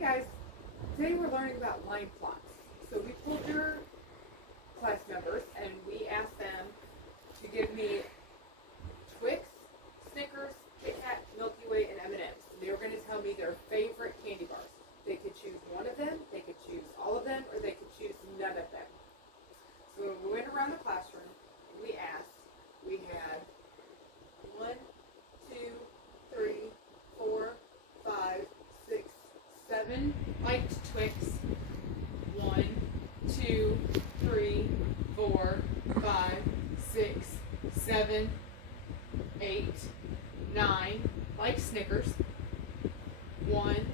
guys, today we're learning about line plots. So we pulled your class members and we asked them to give me Twix, Snickers, Kit Kat, Milky Way, and M&M's. And they were going to tell me their favorite candy bars. They could choose one of them, they could choose all of them, or they could choose none of them. So when we went around the classroom and we asked, we had 1, 2, 3, 4, 5, 6, 7 liked Twix. 1, 2, 3, 4, 5, 6, 7, 8, 9 liked Snickers. 1,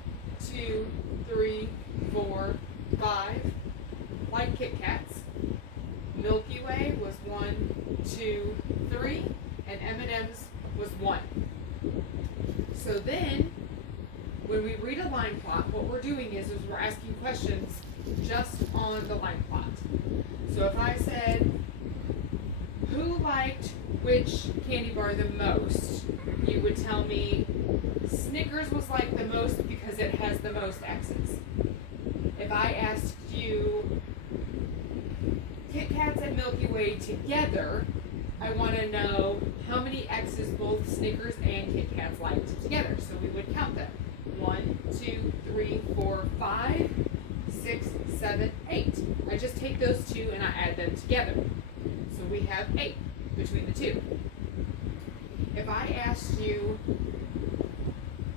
2, 3, 4, 5 liked Kit Kats. Milky Way was 1, 2, 3, and M&M's was 1. So then, when we read a line plot, what we're doing is we're asking questions just on the line plot. So if I said, who liked which candy bar the most, you would tell me Snickers was liked the most because it has the most X's. If I asked you Kit Kats and Milky Way together, I want to know how many X's both Snickers and Kit Kats liked together. So we would count them. 1, 2, 3, 4, 5, 6, 7, 8. I just take those two and I add them together. So we have 8 between the two. If I asked you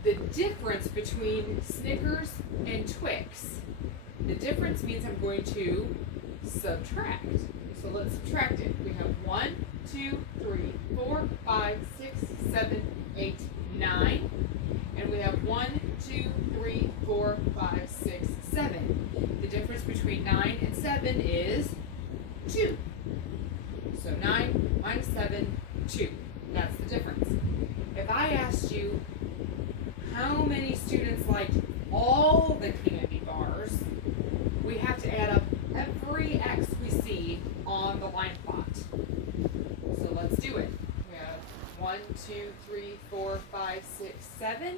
the difference between Snickers and Twix, the difference means I'm going to subtract. So let's subtract it. We have 1, 2, 3, 4, 5, 6, 7, 8, 9. And we have 1, 2, 3, 4, 5, 6, 7. The difference between 9 and 7 is 2. So 9 minus 7, 2. That's the difference. If I asked you how many students liked all the candy bars, we have to add up every X we see on the line plot. So let's do it. We have 1, 2, 3, 4, 5, 6, 7,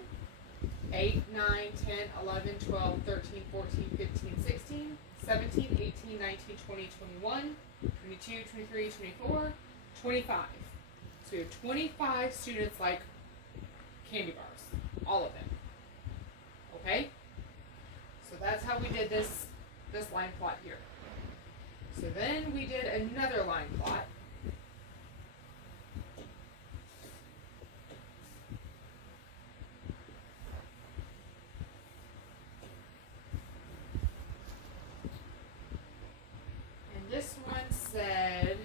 8, 9, 10, 11, 12, 13, 14, 15, 16, 17, 18, 19, 20, 21, 22, 23, 24, 25. So we have 25 students like candy bars, all of them. Okay? So that's how we did this line plot here. So then we did another line plot. And this one said,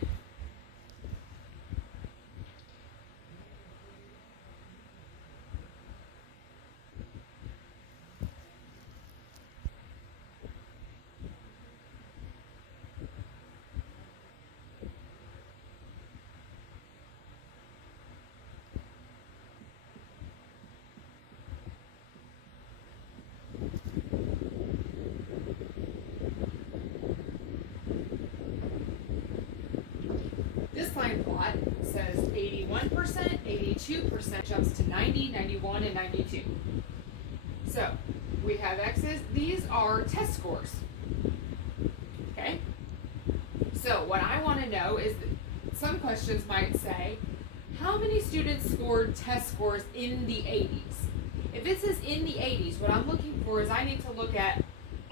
this line plot says 81%, 82% jumps to 90, 91, and 92. So we have X's. These are test scores. Okay? So what I want to know is that some questions might say, how many students scored test scores in the 80s? If it says in the 80s, what I'm looking for is I need to look at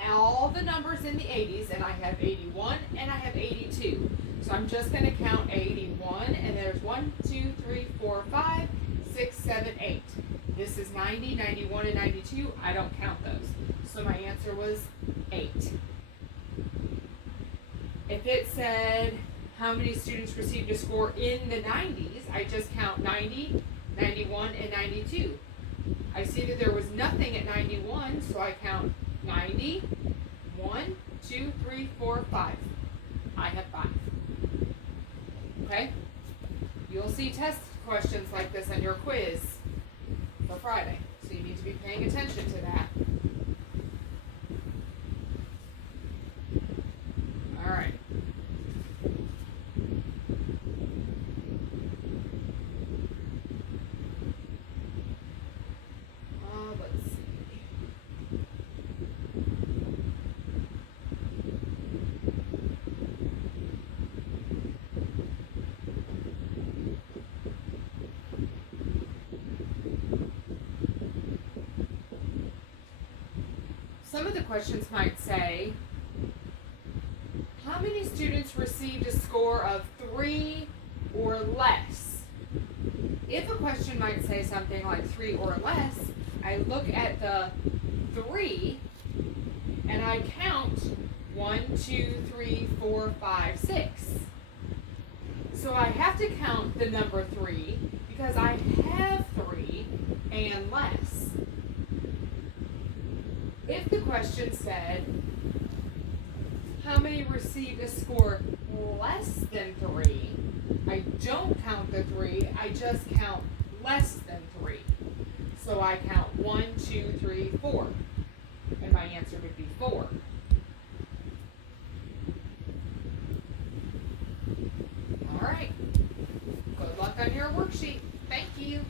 all the numbers in the 80s, and I have 81 and I have 82. So I'm just going to count 81, and there's 1, 2, 3, 4, 5, 6, 7, 8. This is 90, 91, and 92. I don't count those. So my answer was 8. If it said how many students received a score in the 90s, I just count 90, 91, and 92. I see that there was nothing at 91, so I count 90, 1, 2, 3, 4, 5. I have 5. Okay? You'll see test questions like this on your quiz for Friday, so you need to be paying attention to that. All right. Let's see. some of the questions might say, how many students received a score of 3 or less? If a question might say something like 3 or less, I look at the 3 and I count 1, 2, 3, 4, 5, 6. So I have to count the number 3 because I have 3 and less. If the question said, how many received a score less than 3, I don't count the 3, I just count less than 3. So I count 1, 2, 3, 4. And my answer would be 4. All right. Good luck on your worksheet. Thank you.